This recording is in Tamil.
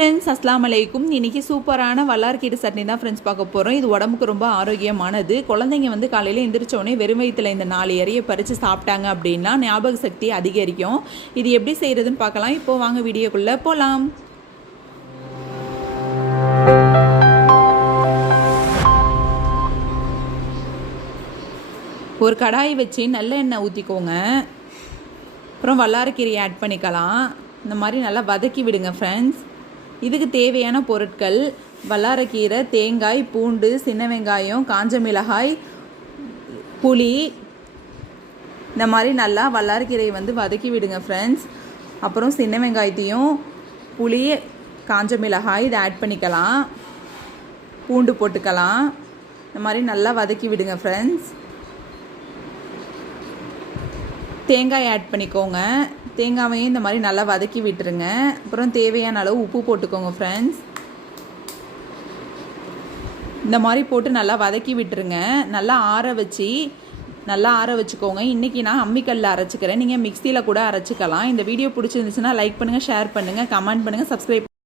ஃப்ரெண்ட்ஸ் அஸ்லாம் அலைக்கும். இன்றைக்கி சூப்பரான வல்லார்கீரை சட்னி தான் ஃப்ரெண்ட்ஸ் பார்க்க போகிறோம் இது உடம்புக்கு ரொம்ப ஆரோக்கியமானது. குழந்தைங்க வந்து காலையில் எந்திரிச்சோடனே வெறும் வயிற்றில் இந்த நாலு இறையை பறித்து சாப்பிட்டாங்க அப்படின்னா ஞாபக சக்தி அதிகரிக்கும். இது எப்படி செய்கிறதுன்னு பார்க்கலாம். இப்போது வாங்க வீடியோக்குள்ளே போகலாம் ஒரு கடாய் வச்சு நல்ல எண்ணெய் ஊற்றிக்கோங்க அப்புறம் வல்லாரக்கீரையை ஆட் பண்ணிக்கலாம். இந்த மாதிரி நல்லா வதக்கி விடுங்க ஃப்ரெண்ட்ஸ் இதுக்கு தேவையான பொருட்கள் வல்லாரக்கீரை தேங்காய் பூண்டு சின்ன வெங்காயம் காஞ்ச மிளகாய் புளி. இந்த மாதிரி நல்லா வல்லாரக்கீரையை வந்து வதக்கி விடுங்க ஃப்ரெண்ட்ஸ் அப்புறம் சின்ன வெங்காயத்தையும் புளி காஞ்ச மிளகாய் இதை ஆட் பண்ணிக்கலாம். பூண்டு போட்டுக்கலாம். இந்த மாதிரி நல்லா வதக்கி விடுங்க ஃப்ரெண்ட்ஸ் தேங்காய் ஆட் பண்ணிக்கோங்க. தேங்காவையும் இந்த மாதிரி நல்லா வதக்கி விட்டுருங்க. அப்புறம் தேவையான அளவு உப்பு போட்டுக்கோங்க ஃப்ரெண்ட்ஸ் இந்த மாதிரி போட்டு நல்லா வதக்கி விட்டுருங்க. நல்லா ஆற வச்சு நல்லா ஆற வச்சுக்கோங்க. இன்றைக்கி நான் அம்மிக்கல்லில் அரைச்சிக்கிறேன். நீங்கள் மிக்சியில் கூட அரைச்சிக்கலாம். இந்த வீடியோ பிடிச்சிருந்துச்சுன்னா லைக் பண்ணுங்கள் ஷேர் பண்ணுங்கள் கமெண்ட் பண்ணுங்கள் சப்ஸ்கிரைப்